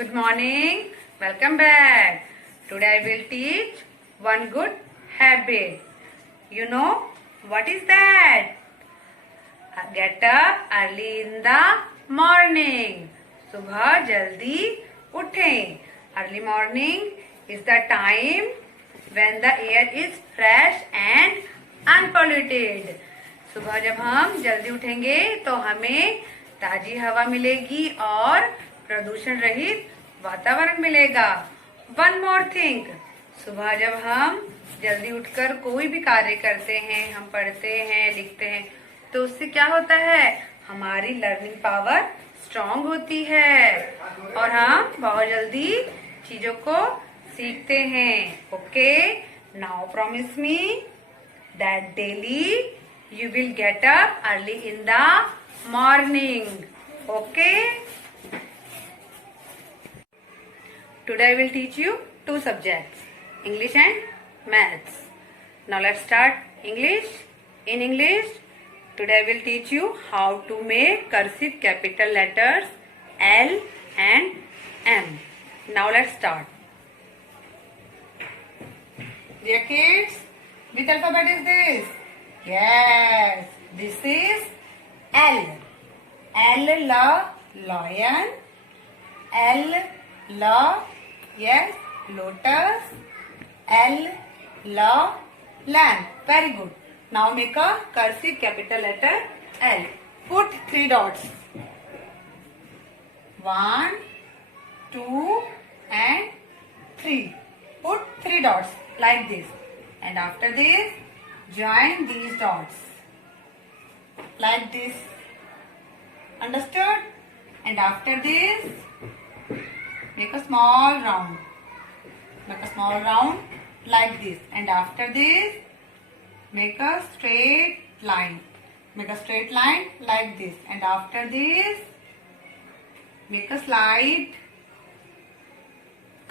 Good morning. Welcome back. Today I will teach one good habit. You know what is that? Get up early in the morning. सुबह जल्दी उठें. Early morning is the time when the air is fresh and unpolluted. सुबह जब हम जल्दी उठेंगे तो हमें ताजी हवा मिलेगी और प्रदूषण रहित वातावरण मिलेगा. वन मोर थिंग, सुबह जब हम जल्दी उठकर कोई भी कार्य करते हैं, हम पढ़ते हैं, लिखते हैं, तो उससे क्या होता है, हमारी लर्निंग पावर स्ट्रांग होती है और हम बहुत जल्दी चीजों को सीखते हैं. Okay, now promise me that daily you will get up early in the morning. Okay, today I will teach you two subjects, English and maths. Now let's start English. In English, today I will teach you how to make cursive capital letters L and M. Now let's start. Dear kids, which alphabet is this? Yes, this is L. L la lion. L la, yes, lotus. L la lamb. Very good. Now make a cursive capital letter L. Put 3 dots. 1, 2 and 3. Put 3 dots like this. And after this, join these dots like this. Understood? And after this, make a small round. Make a small round like this. And after this, make a straight line. Make a straight line like this. And after this, make a slight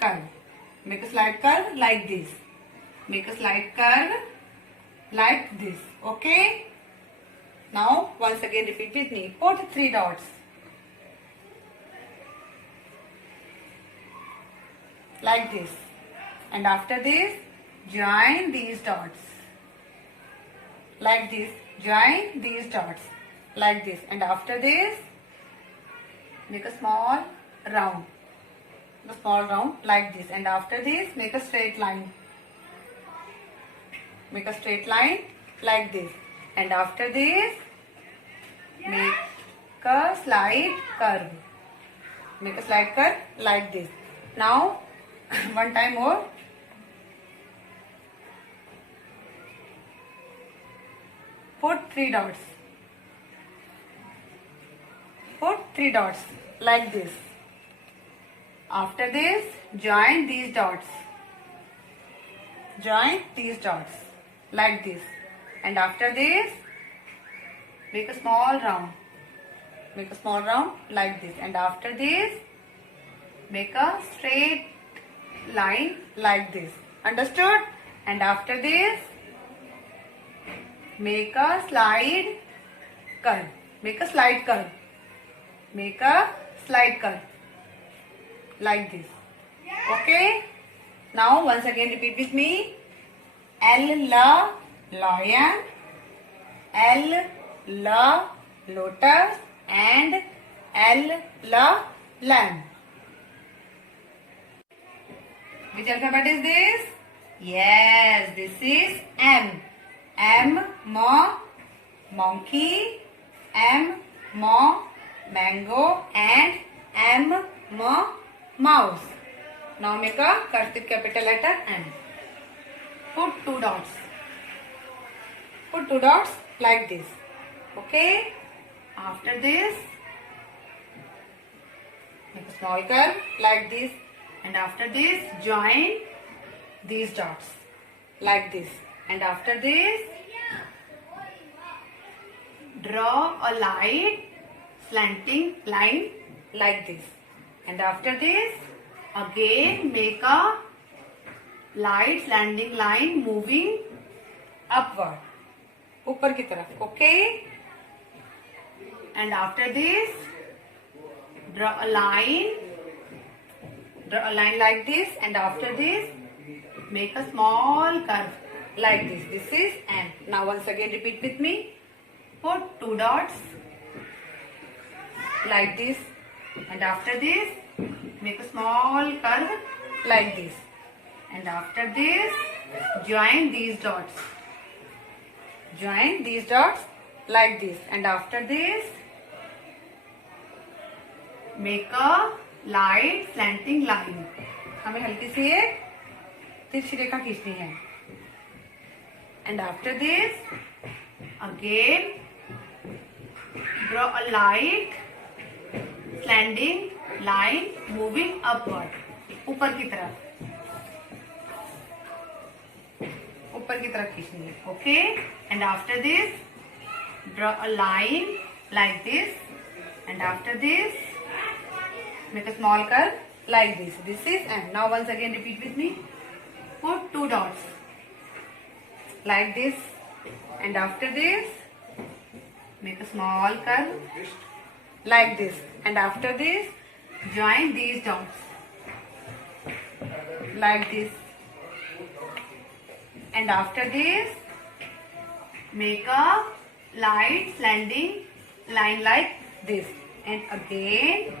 curve. Make a slight curve like this. Make a slight curve like this. Okay, now once again repeat with me. Put 3 dots like this, and after this join these dots like this. Join these dots like this, and after this make a small round. A small round like this, and after this make a straight line. Make a straight line like this, and after this make a slight curve. Make a slight curve like this. Now one time more. Put 3 dots. Put 3 dots like this. After this, join these dots. Join these dots like this, and after this make a small round. Make a small round like this, and after this make a straight line like this. Understood? And after this make a slide curve. Make a slide curve. Make a slide curve like this. Okay, now once again repeat with me. L la lion, L la lotus and L la lamb. Which alphabet is this? Yes, this is M. M ma monkey, M ma mango and M ma mouse. Now make a cursive capital letter M. Put 2 dots. Put 2 dots like this. Okay. After this, make a small curve like this. And after this, join these dots like this. And after this, draw a light slanting line like this. And after this, again make a light slanting line moving upward, ऊपर की तरफ. Okay, and after this draw a line Draw a line like this, and after this, make a small curve like this. This is N. Now once again repeat with me. Put two dots like this, and after this, make a small curve like this. And after this, join these dots. Join these dots like this. And after this, make a light slanting line. हमें हल्की सी एक तिरछी रेखा खींचनी है. And after this, again draw a light slanting line moving upward. ऊपर की तरफ. ऊपर की तरफ खींचनी है. Okay. And after this, draw a line like this. And after this, make a small curve like this. This is N. Now once again repeat with me. Put two dots like this. And after this, make a small curve like this. And after this, join these dots like this. And after this, make a light slanting line like this. And again,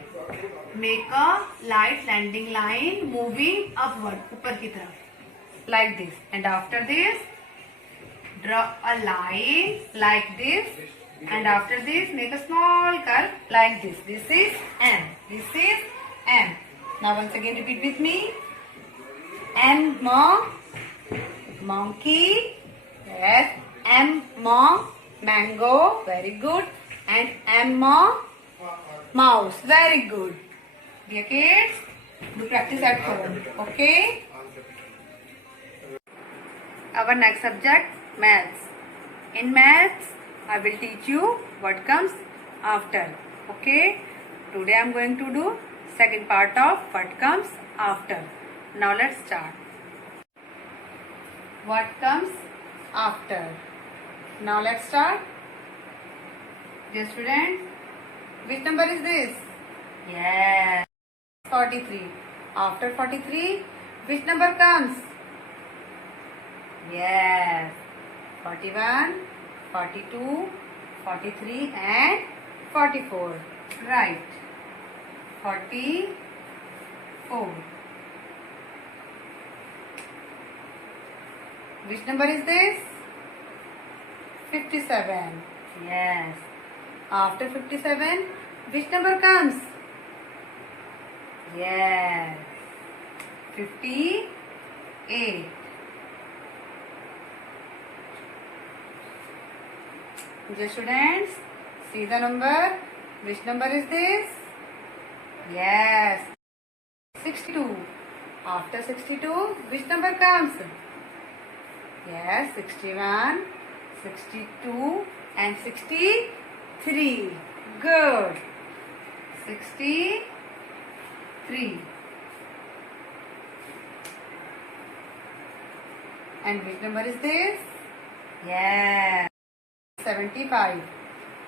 make a light slanting line moving upward, ऊपर की तरफ, like this. And after this, draw a line like this. And after this, make a small curve like this. This is M. This is M. Now once again repeat with me. M monkey. Yes. M mango. Very good. And M mouse. Very good. Dear kids, do practice at home. Okay. Our next subject, maths. In maths, I will teach you what comes after. Okay. Today I am going to do second part of what comes after. Now let's start. What comes after? Now let's start. Dear students, which number is this? Yes, 43. After 43, which number comes? Yes, 41, 42, 43 and 44. Right. 44. Which number is this? 57. Yes. After 57, which number comes? Yes. 58. Dear students, see the number. Which number is this? Yes. 62. After 62, which number comes? Yes, 61, 62 and 63. Good. 63. And which number is this? Yes. 75.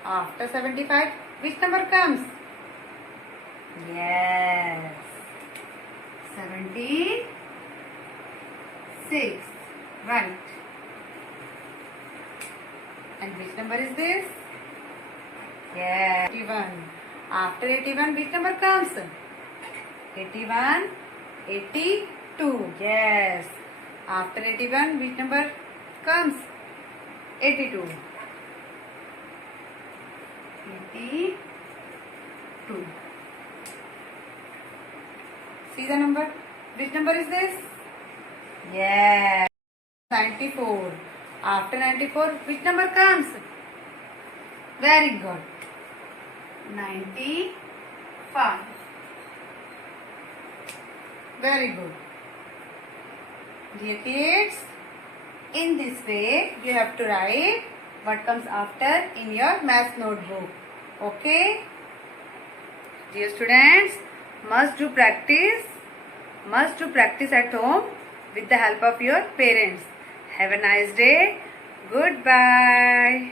After 75, which number comes? Yes. 76. Right. And which number is this? Yes. 81. After 81, which number comes? 81, 82. Yes. After 81, which number comes? 82. 82. See the number? Which number is this? Yes. 94. After 94, which number comes? Very good. 95. Very good. Dear kids, in this way, you have to write what comes after in your math notebook. Okay? Dear students, must do practice at home with the help of your parents. Have a nice day. Goodbye.